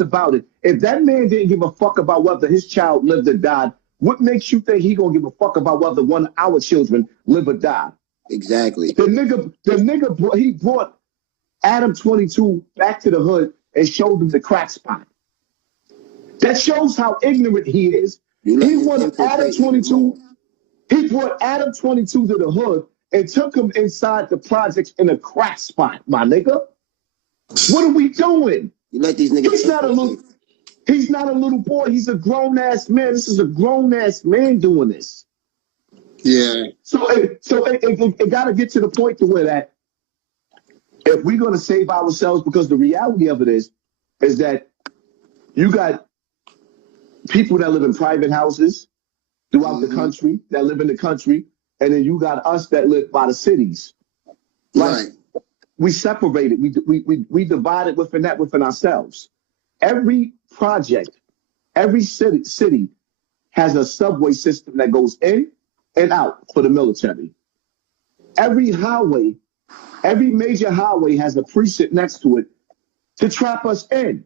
about it. If that man didn't give a fuck about whether his child lived or died, what makes you think he gonna give a fuck about whether one of our children live or die? Exactly. He brought Adam 22 back to the hood and showed him the crack spot. That shows how ignorant he is. He brought Adam 22. He brought Adam 22 to the hood and took him inside the projects in a crack spot, my nigga. What are we doing? You let these niggas. He's not a little boy. He's a grown ass man. This is a grown ass man doing this. Yeah. So it got to get to the point to where that if we're going to save ourselves, because the reality of it is that you got people that live in private houses throughout the country, that live in the country, and then you got us that live by the cities. Right. We separated. We divided within ourselves. Every project, every city has a subway system that goes in and out for the military. Every highway, every major highway has a precinct next to it to trap us in.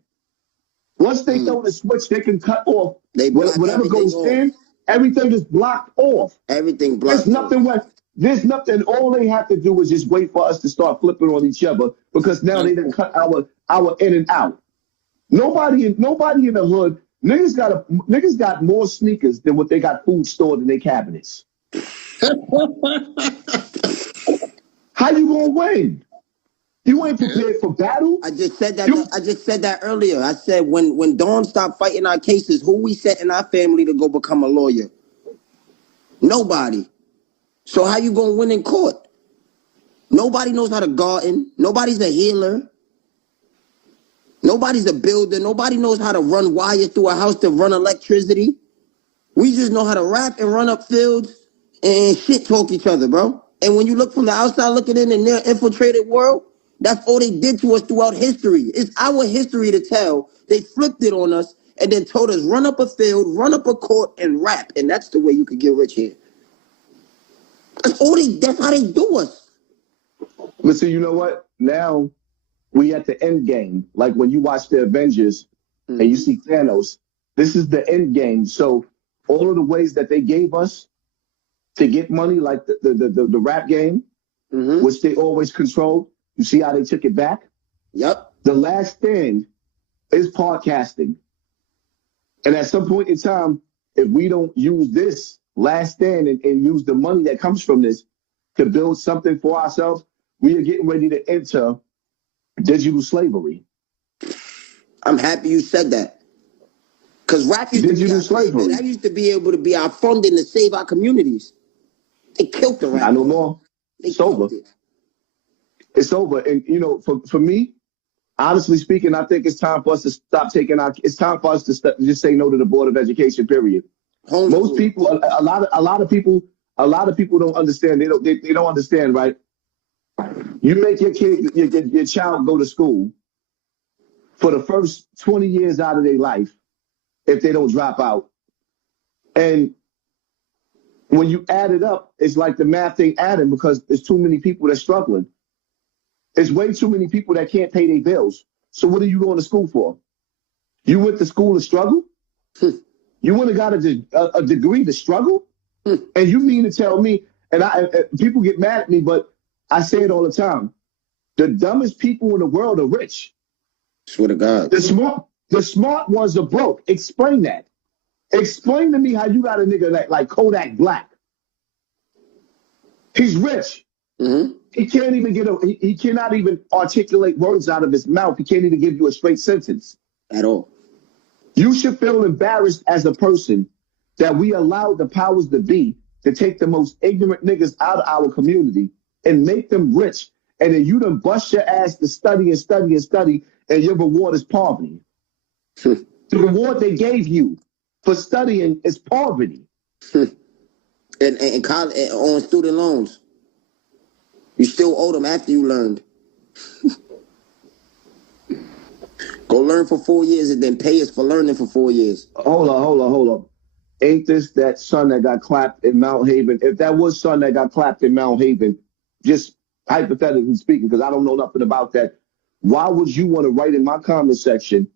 Once they throw the switch, they can cut off whatever goes in. Everything is blocked off. Everything blocked. There's nothing. All they have to do is just wait for us to start flipping on each other, because now they done cut our in and out. Nobody in the hood. Niggas got more sneakers than what they got food stored in their cabinets. How you gonna win? You ain't prepared for battle. I just said that earlier. I said when Dawn stopped fighting our cases, who we set in our family to go become a lawyer? Nobody. So how you gonna win in court? Nobody knows how to garden. Nobody's a healer. Nobody's a builder. Nobody knows how to run wire through a house to run electricity. We just know how to rap and run up fields and shit talk each other, bro. And when you look from the outside looking in their infiltrated world, that's all they did to us throughout history. It's our history to tell. They flipped it on us and then told us, run up a field, run up a court, and rap. And that's the way you could get rich here. That's how they do us. But see, you know what? Now we at the end game. Like when you watch the Avengers and you see Thanos, this is the end game. So all of the ways that they gave us to get money, like the rap game, which they always controlled, you see how they took it back? Yep. The last stand is podcasting. And at some point in time, if we don't use this last stand and use the money that comes from this to build something for ourselves, we are getting ready to enter digital slavery. I'm happy you said that. Because rap used that used to be able to be our funding to save our communities. They killed the rap. I know more. It's over. It's over. And, you know, for me, honestly speaking, I think it's time for us to stop it's time for us to just say no to the Board of Education, period. Most people, a lot of people don't understand. They don't understand, right? You make your child go to school for the first 20 years out of their life if they don't drop out. And when you add it up, it's like the math ain't adding because there's too many people that's struggling. There's way too many people that can't pay their bills. So what are you going to school for? You went to school to struggle? You went and got a degree to struggle? And you mean to tell me, and people get mad at me, but I say it all the time. The dumbest people in the world are rich. Swear to God. The smart ones are broke. Explain that. Explain to me how you got a nigga like Kodak Black. He's rich. Mm-hmm. He can't even he cannot even articulate words out of his mouth. He can't even give you a straight sentence. At all. You should feel embarrassed as a person that we allowed the powers that be to take the most ignorant niggas out of our community and make them rich. And then you done bust your ass to study and study and study, and your reward is poverty. The reward they gave you for studying is poverty. And college, on student loans. You still owe them after you learned. Go learn for 4 years and then pay us for learning for 4 years. Hold on. Ain't this that son that got clapped in Mount Haven? If that was son that got clapped in Mount Haven, just hypothetically speaking, because I don't know nothing about that, why would you want to write in my comment section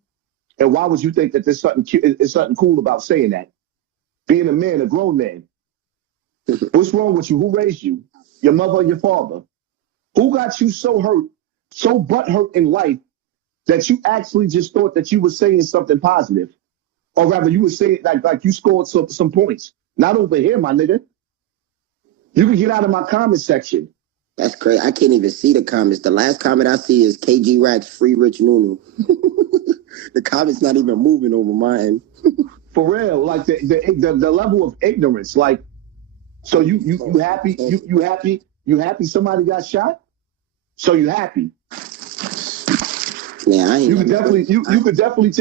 And why would you think that there's something cool about saying that? Being a man, a grown man. What's wrong with you? Who raised you? Your mother or your father? Who got you so hurt, so butthurt in life that you actually just thought that you were saying something positive? Or rather, you were saying like you scored some points. Not over here, my nigga. You can get out of my comment section. That's crazy. I can't even see the comments. The last comment I see is KG Rax, free Rich Nunu. The comments not even moving over my end. For real, like the level of ignorance. Like, so you happy? You happy somebody got shot? So you happy? Yeah, I ain't. You could definitely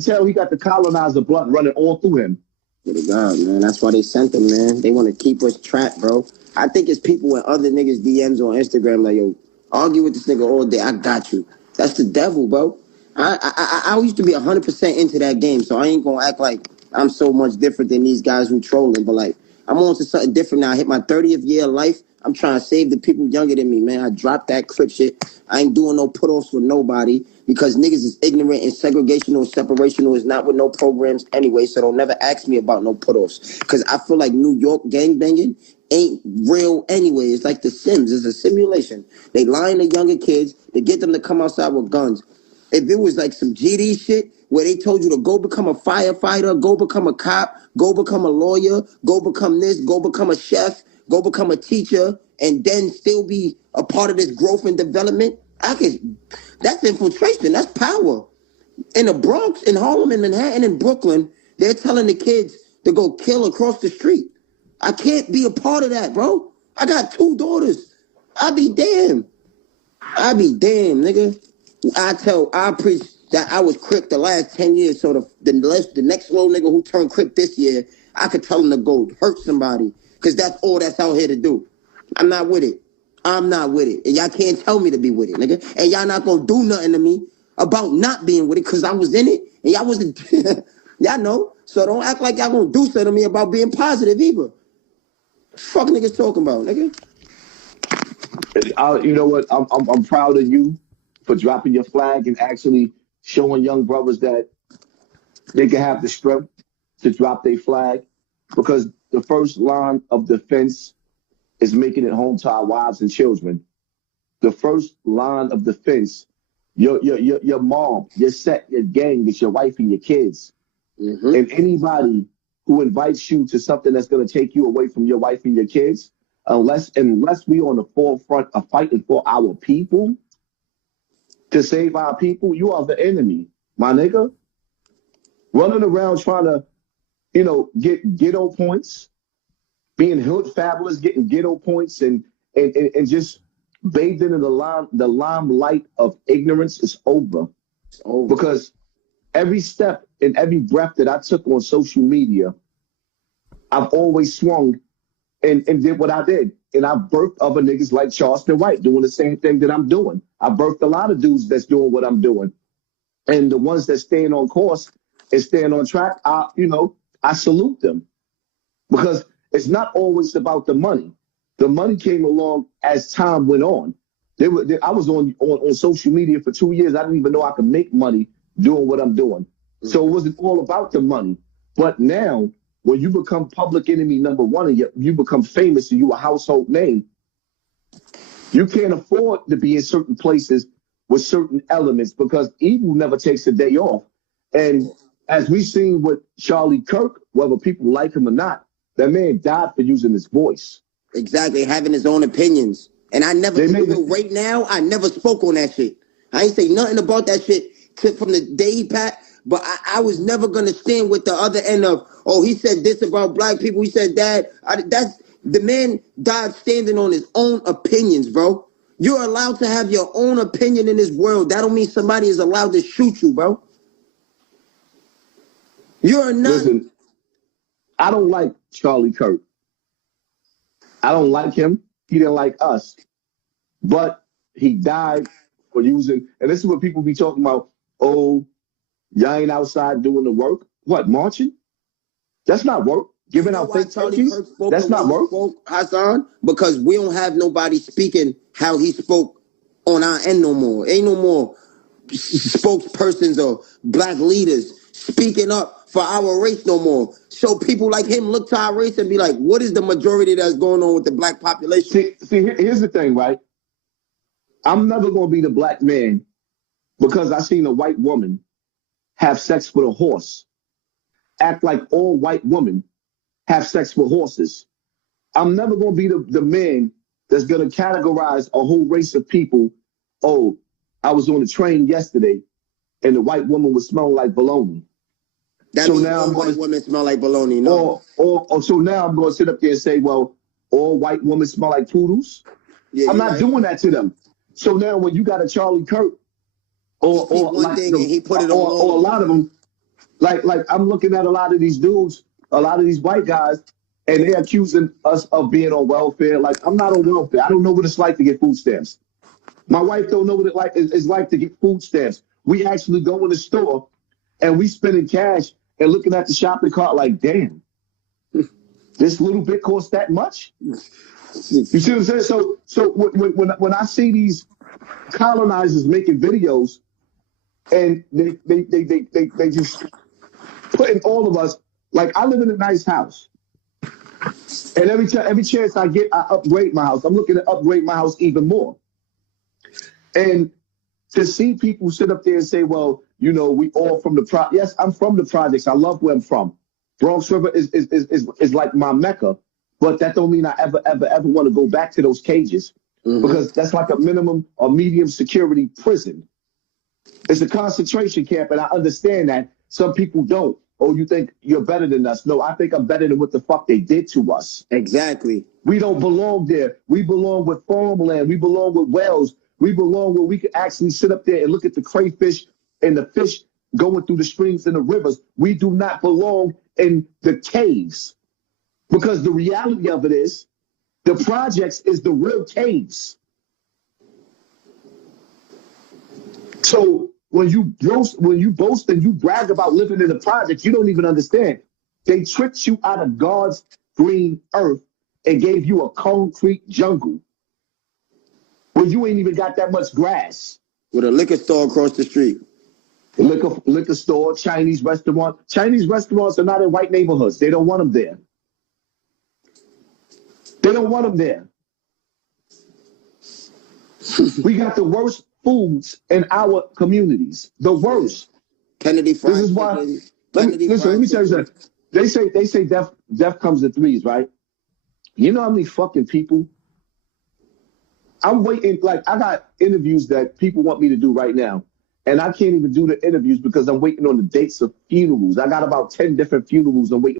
tell he got the colonizer blood running all through him. Good God, man. That's why they sent him, man. They want to keep us trapped, bro. I think it's people in other niggas' DMs on Instagram like, yo, argue with this nigga all day. I got you. That's the devil, bro. I used to be 100% into that game, so I ain't gonna act like I'm so much different than these guys who trolling. But like, I'm on to something different now. I hit my 30th year of life. I'm trying to save the people younger than me, man. I dropped that Crip shit. I ain't doing no put-offs with nobody because niggas is ignorant and segregational and separational is not with no programs anyway, so don't never ask me about no put-offs because I feel like New York gangbanging ain't real anyway. It's like The Sims. It's a simulation. They lying to younger kids to get them to come outside with guns. If it was like some GD shit where they told you to go become a firefighter, go become a cop, go become a lawyer, go become this, go become a chef, go become a teacher, and then still be a part of this growth and development, that's infiltration. That's power. In the Bronx, in Harlem, in Manhattan, in Brooklyn, they're telling the kids to go kill across the street. I can't be a part of that, bro. I got 2 daughters. I be damned, nigga. I preach that I was Crip the last 10 years, so the next little nigga who turned Crip this year, I could tell him to go hurt somebody, because that's all that's out here to do. I'm not with it. And y'all can't tell me to be with it, nigga. And y'all not gonna do nothing to me about not being with it, because I was in it, and y'all wasn't. Y'all know. So don't act like y'all gonna do something to me about being positive either. Fuck niggas talking about, nigga. You know what? I'm proud of you for dropping your flag and actually showing young brothers that they can have the strength to drop their flag, because the first line of defense is making it home to our wives and children. The first line of defense, your mom, your set, your gang, it's your wife and your kids. Mm-hmm. And anybody who invites you to something that's going to take you away from your wife and your kids, unless we on the forefront of fighting for our people, to save our people, you are the enemy, my nigga. Running around trying to, get ghetto points, being hood fabulous, getting ghetto points, and just bathed in the limelight of ignorance is over. It's over. Because every step and every breath that I took on social media, I've always swung and did what I did. And I birthed other niggas like Charleston White doing the same thing that I'm doing. I birthed a lot of dudes that's doing what I'm doing. And the ones that staying on course and staying on track, I salute them. Because it's not always about the money. The money came along as time went on. I was on social media for 2 years. I didn't even know I could make money doing what I'm doing. So it wasn't all about the money. But now, when you become public enemy number one and you become famous and you a household name, you can't afford to be in certain places with certain elements, because evil never takes a day off. And as we've seen with Charlie Kirk, whether people like him or not, that man died for using his voice. Exactly, having his own opinions. And I never, right now, I never spoke on that shit. I ain't say nothing about that shit from the day he passed, but I was never going to stand with the other end of, oh, he said this about black people, he said that. The man died standing on his own opinions, bro. You're allowed to have your own opinion in this world. That don't mean somebody is allowed to shoot you, bro. You're not. Listen, I don't like Charlie Kirk. I don't like him. He didn't like us. But he died for using, and this is what people be talking about, oh, y'all ain't outside doing the work. What, marching? That's not work. Giving out fake turkeys? That's not work. Hassan, because we don't have nobody speaking how he spoke on our end no more. Ain't no more spokespersons or black leaders speaking up for our race no more. So people like him look to our race and be like, what is the majority that's going on with the black population? See, here's the thing, right? I'm never going to be the black man because I seen a white woman have sex with a horse, act like all white women have sex with horses. I'm never going to be the man that's going to categorize a whole race of people. Oh, I was on the train yesterday and the white woman was smelling like bologna. That so means now all white women smell like bologna, no? Or so now I'm going to sit up there and say, well, all white women smell like poodles. Yeah, I'm not doing that to them. So now when you got a Charlie Kirk or like he put it on or a lot of them, like I'm looking at a lot of these dudes, a lot of these white guys, and they're accusing us of being on welfare. Like, I'm not on welfare. I don't know what it's like to get food stamps. My wife don't know what it's like to get food stamps. We actually go in the store and we spending cash and looking at the shopping cart like, damn, this little bit costs that much? You see what I'm saying? So when I see these colonizers making videos and they just putting all of us, like, I live in a nice house. And every chance I get, I upgrade my house. I'm looking to upgrade my house even more. And to see people sit up there and say, well, you know, we all from the yes, I'm from the projects. I love where I'm from. Bronx River is like my Mecca, but that don't mean I ever want to go back to those cages because that's like a minimum or medium security prison. It's a concentration camp, and I understand that. Some people don't. Oh, you think you're better than us? No, I think I'm better than what the fuck they did to us. Exactly. We don't belong there. We belong with farmland. We belong with wells. We belong where we can actually sit up there and look at the crayfish and the fish going through the streams and the rivers. We do not belong in the caves because the reality of it is the projects is the real caves. So when you boast and you brag about living in the projects, you don't even understand. They tricked you out of God's green earth and gave you a concrete jungle where you ain't even got that much grass. With a liquor store across the street. Liquor store, Chinese restaurant. Chinese restaurants are not in white neighborhoods. They don't want them there. They don't want them there. We got the worst foods in our communities. The worst. Kennedy Fried This is why. Let me tell you something. They say death comes in threes, right? You know how many fucking people? I'm waiting. Like, I got interviews that people want me to do right now, and I can't even do the interviews because I'm waiting on the dates of funerals. I got about 10 different funerals I'm waiting